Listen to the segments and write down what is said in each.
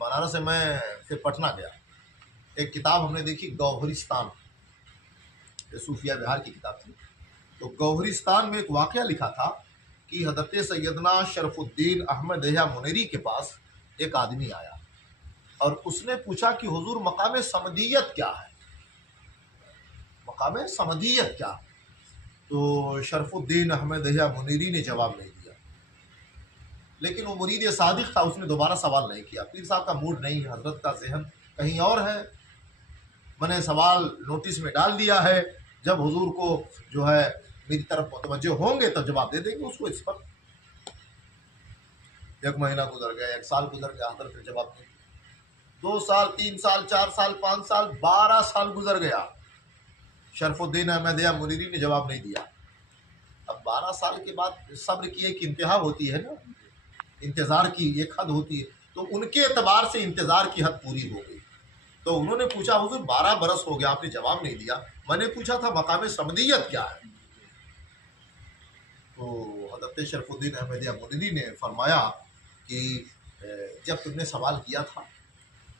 बनारस से मैं फिर पटना गया। एक किताब हमने देखी गौहरिस्तान, ये सूफिया बिहार की किताब थी। तो गौहरिस्तान में एक वाक़या लिखा था कि हज़रत सैयदना शरफुद्दीन अहमद यहया मुनेरी के पास एक आदमी आया और उसने पूछा कि हुजूर मकाम समदियत क्या है, मकाम समदियत क्या। तो शरफुद्दीन अहमद यहया मुनेरी ने जवाब नहीं दिया, लेकिन वो मुरीद सादिक था, उसने दोबारा सवाल नहीं किया। पीर साहब का मूड नहीं है, हजरत का जहन कहीं और है, मैंने सवाल नोटिस में डाल दिया है, जब हुजूर को जो है मेरी तरफ मुतवज्जो होंगे तब जवाब दे देंगे उसको इस पर। 1 महीना गुजर गया, 1 साल गुजर गया, हजरत फिर जवाब नहीं। 2 साल, 3 साल, 4 साल, 5 साल, 12 साल गुजर गया, शरफुद्दीन अहमद यहया मुनीरी ने जवाब नहीं दिया। अब 12 साल के बाद सब्र की एक इंतहा होती है ना, इंतज़ार की एक हद होती है, तो उनके एतबार से इंतज़ार की हद पूरी हो गई। तो उन्होंने पूछा हुजूर 12 बरस हो गया आपने जवाब नहीं दिया, मैंने पूछा था मकाम समदियत क्या है। तो हज़रत शरफुद्दीन अहमद यहया मुनीरी ने फरमाया कि जब तुमने सवाल किया था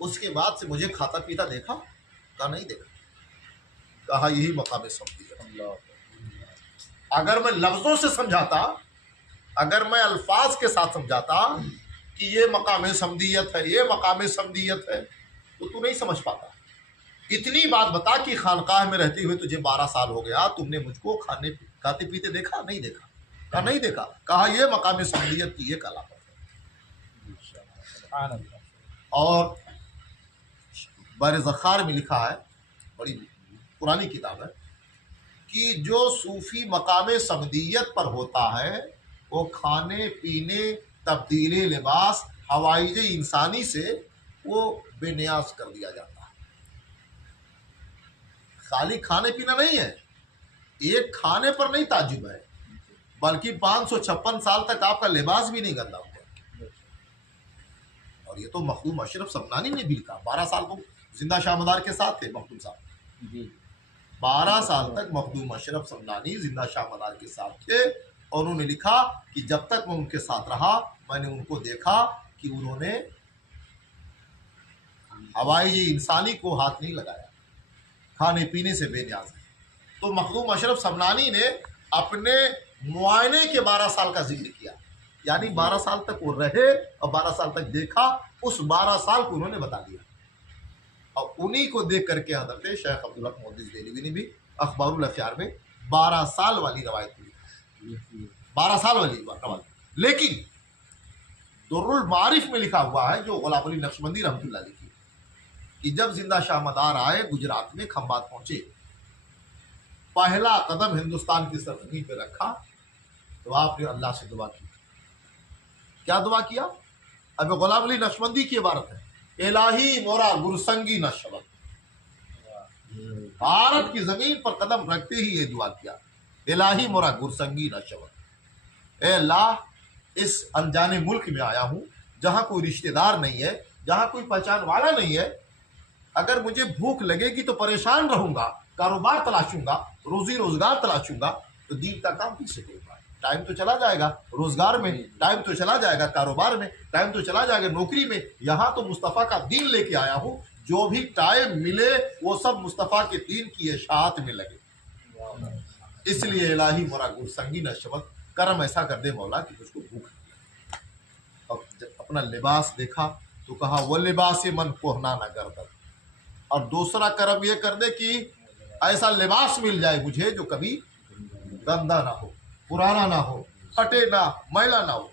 उसके बाद से मुझे खाता पीता देखा? कहा नहीं देखा। कहा यही मकाम समदियत। अगर मैं लफ्ज़ों से समझाता, अगर मैं अल्फाज के साथ समझाता कि ये मकाम समदियत है, ये मकाम समदियत है, तो तू नहीं समझ पाता। इतनी बात बता कि खानकाह में रहते हुए तुझे 12 साल हो गया, तुमने मुझको खाते पीते देखा? नहीं देखा। कहा नहीं देखा। कहा ये मकाम समदियत की एक अलामत है। और बारे ज़खार में लिखा है, बड़ी पुरानी किताब है, कि जो सूफ़ी मकाम समदियत पर होता है वो खाने पीने, तब्दीले लिबास, हवाइज इंसानी से वो बेनियाज कर दिया जाता है। खाली खाने पीना नहीं है, एक खाने पर नहीं ताजुब है, बल्कि 556 साल तक आपका लिबास भी नहीं गंदा हुआ। और ये तो मखदूम अशरफ समनानी ने भी लिखा। 12 साल को जिंदा शाहमदार के साथ थे मखदूम साहब, 12 साल तक मखदूम अशरफ समनानी जिंदा शाहमदार के साथ थे। और उन्होंने लिखा कि जब तक मैं उनके साथ रहा मैंने उनको देखा कि उन्होंने हवाई इंसानी को हाथ नहीं लगाया, खाने पीने से बेनियाज है। तो मखदूम अशरफ समनानी ने अपने मुआयने के 12 साल का जिक्र किया, यानी 12 साल तक वो रहे और 12 साल तक देखा, उस 12 साल को उन्होंने बता दिया। और उन्हीं को देख करके हज़रत शेख अब्दुल हक मुहद्दिस देहलवी ने भी अखबारुल अख्यार में 12 साल वाली रवायत लिखी, 12 साल वाली रवायत। लेकिन दुर्रुल मारिफ में लिखा हुआ है, जो गुलाम अली नक्शबंदी रहमतुल्लाह लिखी, कि जब जिंदा शाहमदार आए गुजरात में खंबात पहुंचे, पहला कदम हिंदुस्तान की सरजमीन पे रखा तो आपने अल्लाह से दुआ की। क्या दुआ किया? अब गुलाम अली नक्शबंदी की इबारत है, इलाही मोरा गुरसंगी न शबद। भारत की जमीन पर कदम रखते ही ये दुआ किया, इलाही मोरा गुरसंगी न शबद। ए अल्लाह, इस अनजाने मुल्क में आया हूं जहां कोई रिश्तेदार नहीं है, जहां कोई पहचान वाला नहीं है। अगर मुझे भूख लगेगी तो परेशान रहूंगा, कारोबार तलाशूंगा, रोजी रोजगार तलाशूंगा, तो दीन का काम किससे करूंगा? टाइम तो चला जाएगा रोजगार में, टाइम तो चला जाएगा कारोबार में, टाइम तो चला जाएगा नौकरी में। यहाँ तो मुस्तफ़ा का दीन लेके आया हूँ, जो भी टाइम मिले वो सब मुस्तफ़ा के दीन की इशाअत में लगे। इसलिए इलाही मोरा गुरसंगी न शबद, करम ऐसा कर दे मौला कि मुझको भूख लगे। और जब अपना लिबास देखा तो कहा वो लिबास मन कोहना न गर्दन। और दूसरा करम ये कर दे कि ऐसा लिबास मिल जाए मुझे जो कभी गंदा ना हो, पुराना ना हो, फटे ना, मैला ना हो।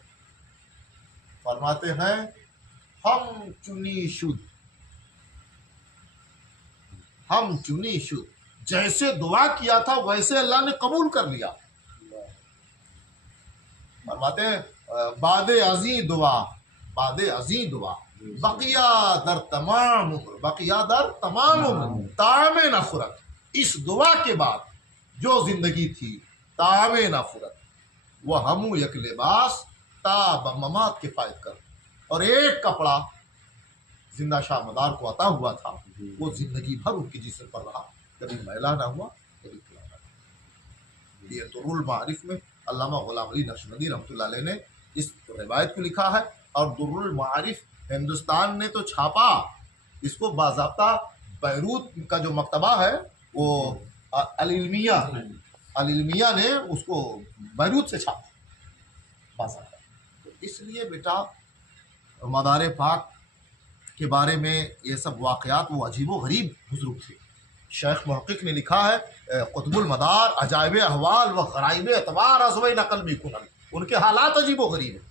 फरमाते हैं हम चुनी शुद्ध, हम चुनी शुद्ध, जैसे दुआ किया था वैसे अल्लाह ने कबूल कर लिया। फरमाते हैं बादे अजी दुआ, बादे अजी दुआ, बकिया दर तमाम उम्र, बकिया दर तमाम उम्र, तामे ना खुरक। इस दुआ के बाद जो जिंदगी थी तामे ना खुरक, वह हमू एक लिबास ता बममात किफायत कर। और एक कपड़ा जिंदा शाहमदार को अता हुआ था, वो जिंदगी भर उनकी जिस्म पर रहा, कभी मैला ना हुआ, कभी पुराना ना हुआ। ये दुर्रुल मारिफ में अल्लामा गुलाम अली नक्शबंदी रहमतुल्लाह अलैह ने इस रिवायत को लिखा है। और दुर्रुल मारिफ हिंदुस्तान ने तो छापा इसको, बाज़ाब्ता बैरूत का जो मकतबा है वो अल-इल्मिया ने उसको बैरूत से छापा बाज़ाब्ता। तो इसलिए बेटा मदार पाक के बारे में ये सब वाक़यात वो अजीबो गरीब बुजुर्ग थे। शेख मुहक्किक ने लिखा है कुतुबुल मदार अजाइब अहवाल व गराइब एतबार अज़्व नक़ल भी कुनल। उनके हालात अजीबो गरीब है,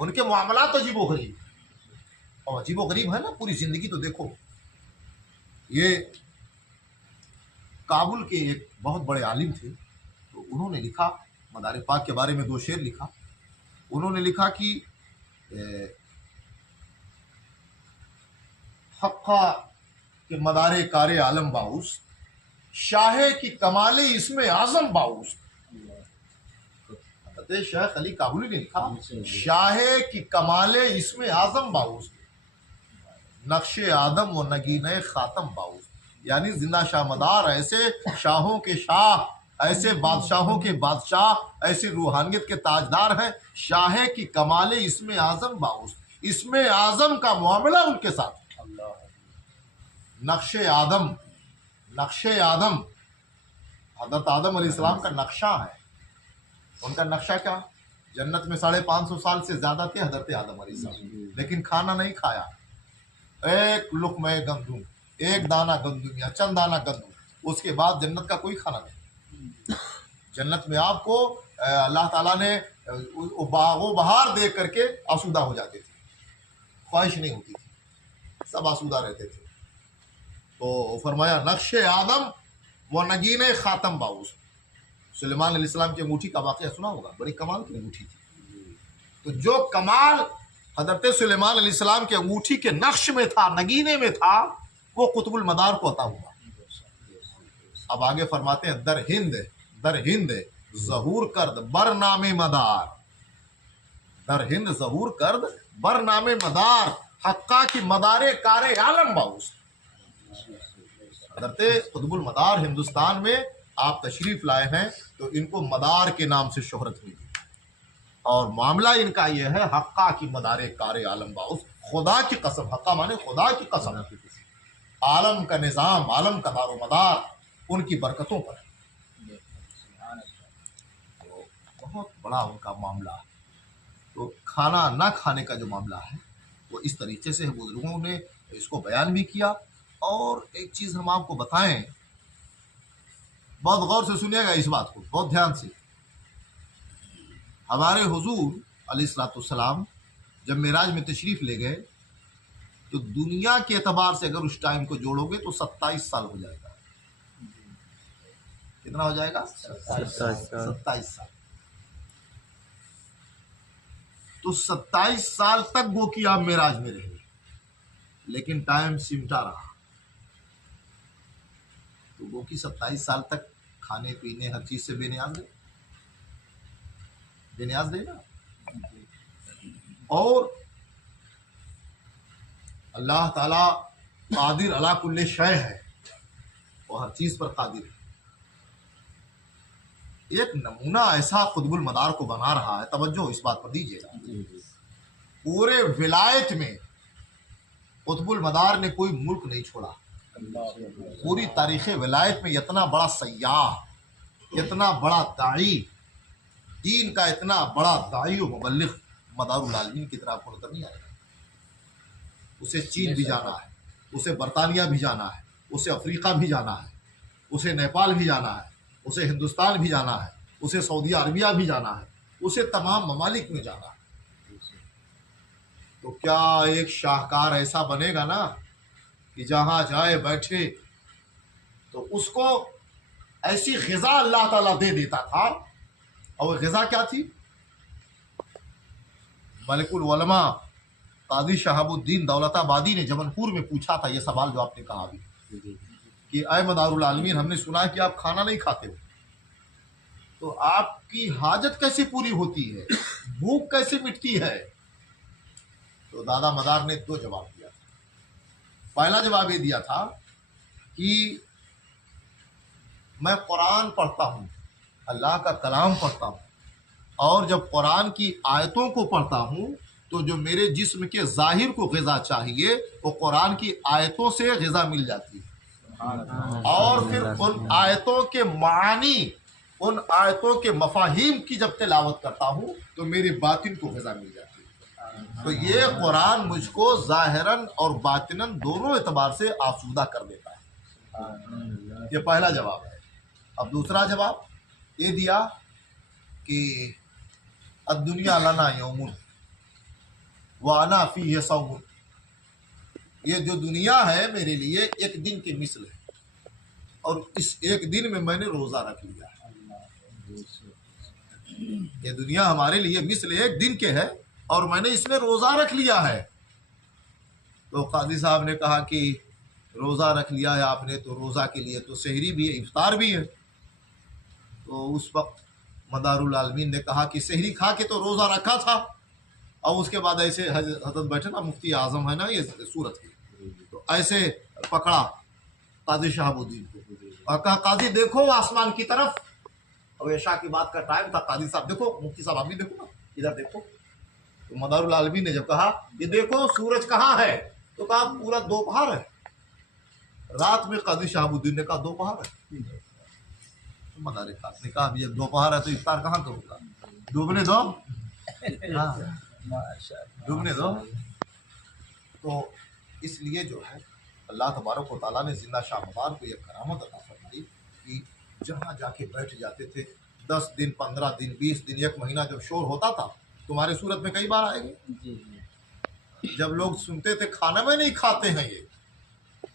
उनके मामलात अजीबो गरीब, और अजीबो गरीब है ना पूरी ज़िंदगी। तो देखो ये काबुल के एक बहुत बड़े आलिम थे, तो उन्होंने लिखा मदार पाक के बारे में 2 शेर लिखा। उन्होंने लिखा कि हक्का के मदारे कारे आलम बाउस, शाहे की कमाले इसमें आजम बाउस। शेख अली काबुली ने लिखा शाहे की कमाले इसमें आजम बाउस, नक्शे आदम व नगीने खातम बाउस। यानी जिंदा शाह मदार ऐसे शाहों के शाह, ऐसे बादशाहों के बादशाह, ऐसे रूहानियत के ताजदार हैं। शाहे की कमाले इसमें आजम बाउस, इसमें आजम का मामला उनके साथ। नक्शे आदम, नक्शे आदम हज़रत आदम अलैहिस्सलाम का नक्शा है। उनका नक्शा क्या? जन्नत में 550 साल से ज्यादा थे हज़रत आदम अलैहिस्सलाम, लेकिन खाना नहीं खाया। एक लुक़्मा गंदुम, एक दाना गंदुम या चंद दाना गंदुम, उसके बाद जन्नत का कोई खाना नहीं। जन्नत में आपको अल्लाह ताला ने बागो बहार दे करके आसूदा हो जाते थे, ख्वाहिश नहीं होती थी, सब आसूदा रहते थे। तो फरमाया नक्शे आदम व नगीने खातम बाउस। सुलेमान अलैहिस्सलाम की अंगूठी का वाक़या सुना होगा, बड़ी कमाल की अंगूठी थी। तो जो कमाल हज़रत सुलेमान अलैहिस्सलाम की अंगूठी के नक्श में था, नगीने में था, वो कुतुबुल मदार को अता हुआ। अब आगे फरमाते हैं दर हिंद ज़हूर कर्द बर नामे मदार, दर हिंद ज़हूर कर्द बर नामे मदार, हक्का की मदारे कारे आलम बाउस। हज़रत कुतुबुल मदार हिंदुस्तान में आप तशरीफ लाए हैं तो इनको मदार के नाम से शोहरत मिली, और मामला इनका यह है हक्का की मदारे कारे आलम बाउस। खुदा की कसम, हक्का माने खुदा की कसम, आलम का निज़ाम, आलम का दारो मदार उनकी बरकतों पर है। तो बहुत बड़ा उनका मामला। तो खाना ना खाने का जो मामला है वो इस तरीके से बुजुर्गों ने इसको बयान भी किया। और एक चीज़ हम आपको बताएं, बहुत गौर से सुनिएगा इस बात को, बहुत ध्यान से। हमारे हुजूर अलैहिस्सलाम जब मेराज में तशरीफ ले गए तो दुनिया के एतबार से अगर उस टाइम को जोड़ोगे तो 27 साल हो जाएगा। कितना हो जाएगा? 27 साल। तो 27 साल तक वो कि आप मेराज में रहे, लेकिन टाइम सिमटा रहा। तो वो कि 27 साल तक खाने पीने हर चीज से बेनियाज रहे ना। और अल्लाह ताला कादिर अला कुल्ले शय है, वो हर चीज पर कादिर है। एक नमूना ऐसा कुतुबुल मदार को बना रहा है, तवज्जो इस बात पर दीजिएगा। पूरे विलायत में कुतुबुल मदार ने कोई मुल्क नहीं छोड़ा। पूरी तारीख़ विलायत में इतना बड़ा सयाह, इतना बड़ा दाई, दीन का इतना बड़ा दाई और मुबल्लिग़ मदारुल आलमीन की तरह आपको नजर नहीं आएगा। उसे चीन भी जाना है, उसे बरतानिया भी जाना है, उसे अफ्रीका भी जाना है, उसे नेपाल भी जाना है, उसे हिंदुस्तान भी जाना है, उसे सऊदी अरबिया भी जाना है, उसे तमाम ममालिक में जाना है। तो क्या एक शाहकार ऐसा बनेगा ना कि जहां जाए बैठे तो उसको ऐसी ग़िज़ा अल्लाह ताला दे देता था। और वो ग़िज़ा क्या थी? मलिकुल उलमा काजी शहाबुद्दीन दौलताबादी ने जबलपुर में पूछा था ये सवाल जो आपने कहा अभी कि अय मदारुल आलमीन, हमने सुना है कि आप खाना नहीं खाते हो, तो आपकी हाजत कैसे पूरी होती है, भूख कैसे मिटती है? तो दादा मदार ने 2 जवाब दिया था। पहला जवाब ये दिया था कि मैं कुरान पढ़ता हूँ, अल्लाह का कलाम पढ़ता हूँ, और जब कुरान की आयतों को पढ़ता हूँ तो जो मेरे जिस्म के जाहिर को ग़िज़ा चाहिए वो कुरान की आयतों से ग़िज़ा मिल जाती है, और फिर उन आयतों के मानी, उन आयतों के मफाहिम की जब तिलावत करता हूँ तो मेरे बातिन को ग़िज़ा मिल जाती है। तो ये कुरान मुझको ज़ाहिरन और बातिनन दोनों एतबार से आसूदा कर देता है। ये पहला जवाब है। अब दूसरा जवाब ये दिया कि अद्दुनिया लना यौमुन व अना फीह सौमुन, ये जो दुनिया है मेरे लिए एक दिन के मिसल है, और इस एक दिन में मैंने रोज़ा रख लिया है। ये दुनिया हमारे लिए मिसल एक दिन के है और मैंने इसमें रोज़ा रख लिया है। तो काजी साहब ने कहा कि रोज़ा रख लिया है आपने, तो रोज़ा के लिए तो सहरी भी है, इफ्तार भी है। तो उस वक्त मदारुल आलमीन ने कहा कि सहरी खा के तो रोज़ा रखा था, और उसके बाद ऐसे हजरत बैठे ना, मुफ्ती आज़म है ना ये सूरत के, तो ऐसे पकड़ा काजी शहाबुद्दीन को और कहा काजी देखो आसमान की तरफ। और ऐशा की बात का टाइम था, काजी साहब देखो, मुफ्ती साहब आप भी देखो ना, इधर देखो। तो मदारुल आलमीन ने जब कहा ये देखो सूरज कहाँ है, तो कहा पूरा दोपहर है। रात में काजी शहाबुद्दीन ने कहा दोपहर है। तो मदार खास ने कहा ये दोपहर है तो इफ्तार कहाँ करूँगा, डूबने दो, हाँ डूबने दो। तो इसलिए जो है अल्लाह तबारक व तआला ने जिंदा शाहमदार को यह करामत अता फरमाई कि जहाँ जाके बैठ जाते थे 10 दिन 15 दिन 20 दिन 1 महीना जब शोर होता था, तुम्हारे सूरत में कई बार आएंगे जब लोग सुनते थे खाना में नहीं खाते हैं,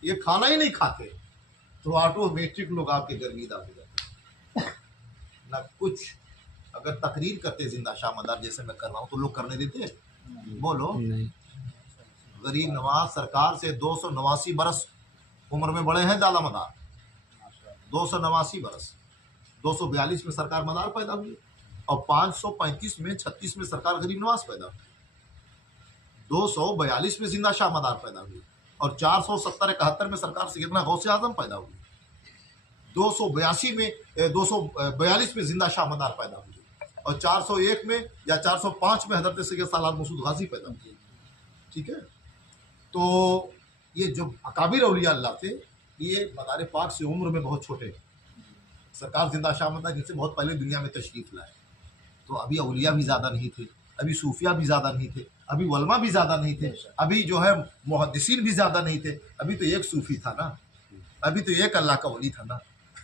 ये खाना ही नहीं खाते, तो ऑटोमेटिक लोग आपके गर्मीदा हो जाते ना। कुछ अगर तकरीर करते जिंदा शाहमदार जैसे मैं कर रहा हूँ तो लोग करने देते, बोलो। गरीब नवाज सरकार से 289 बरस उम्र में बड़े हैं दाला मदार, 289 बरस, 242 में सरकार मदार पैदा हुई और 535 में 36 में सरकार गरीब नवाज पैदा हुई, 242 में जिंदा शाह मदार पैदा हुई और 470-71 में सरकार सैयदना गौसे आजम पैदा हुई, 242 में जिंदा शाह मदार पैदा हुई और 401 में या 405 में हजरत सैयद सालार मसूद गाजी पैदा हुई। ठीक है, तो ये जो अकाबिर औलिया अल्लाह थे ये मदार पाक से उम्र में बहुत छोटे, सरकार जिंदा शाह मदार जिनसे बहुत पहले दुनिया में तशरीफ लाए, तो अभी औलिया भी ज़्यादा नहीं थे, अभी सूफिया भी ज़्यादा नहीं थे, अभी वलमा भी ज़्यादा नहीं थे, अभी जो है मुहद्दिसीन भी ज़्यादा नहीं थे, अभी तो एक सूफी था ना, अभी तो एक अल्लाह का वली था ना,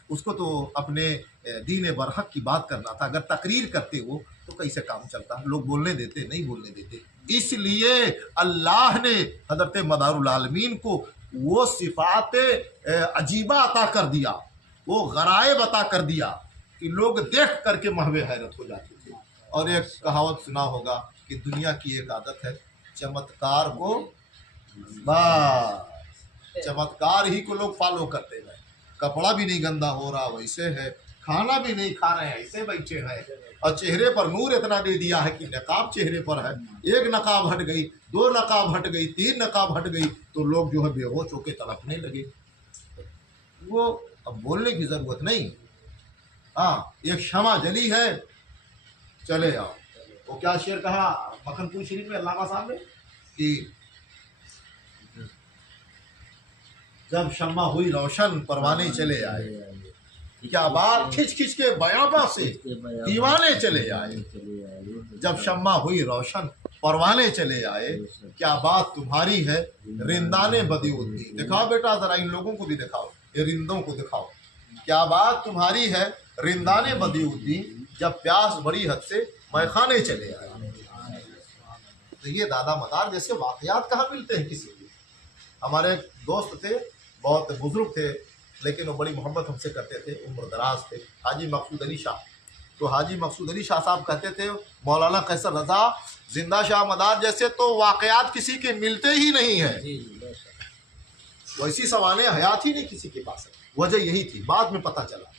उसको तो अपने दीन बरहक की बात करना था। अगर तकरीर करते वो तो कैसे काम चलता, लोग बोलने देते, नहीं बोलने देते। इसलिए अल्लाह ने हज़रत मदारुल आलमीन को वो सिफ़ात अजीबा अता कर दिया, वो गराइब अता कर दिया कि लोग देख करके महवे हैरत हो जाते थे। और एक कहावत सुना होगा कि दुनिया की एक आदत है चमत्कार को, बस चमत्कार ही को लोग फॉलो करते हैं। कपड़ा भी नहीं गंदा हो रहा वैसे है, खाना भी नहीं खा रहे हैं ऐसे बैठे हैं, और चेहरे पर नूर इतना दे दिया है कि नकाब चेहरे पर है, एक नकाब हट गई, 2 नकाब हट गई, 3 नकाब हट गई तो लोग जो है बेहोश होकर तड़पने लगे। वो अब बोलने की जरूरत नहीं, हाँ एक क्षमा जली है, चले आओ। वो क्या शेर कहा मखनपुर शरीफ में अल्लामा साहब ने कि जब शम्मा हुई रोशन परवाने चले आए, क्या बात खिंच खिंच के बयाबा से दीवाने चले आए, जब शम्मा हुई रोशन परवाने चले आए, क्या बात तुम्हारी है रिंदाने बदिउद्दीन। दिखाओ बेटा जरा इन लोगों को भी दिखाओ, ये रिंदों को दिखाओ, क्या बात तुम्हारी है रिंदाने बदिउद्दीन, जब प्यास बड़ी हद से मैखाने चले आए। तो ये दादा मदार जैसे वाकयात कहाँ मिलते हैं किसी को। हमारे दोस्त थे, बहुत बुजुर्ग थे, लेकिन वो बड़ी मोहब्बत हमसे करते थे, उम्र दराज थे, हाजी मकसूद अली शाह। तो हाजी मकसूद अली शाह साहब कहते थे मौलाना कैसर रजा जिंदा शाह मदार जैसे तो वाकयात किसी के मिलते ही नहीं है, वैसी सवाने हयात ही नहीं किसी के पास है। वजह यही थी, बाद में पता चला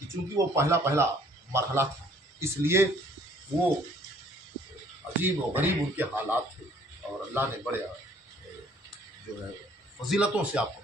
कि चूंकि वो पहला मरहला था, इसलिए वो अजीब व गरीब उनके हालात थे, और अल्लाह ने बड़े जो है फजीलतों से आपको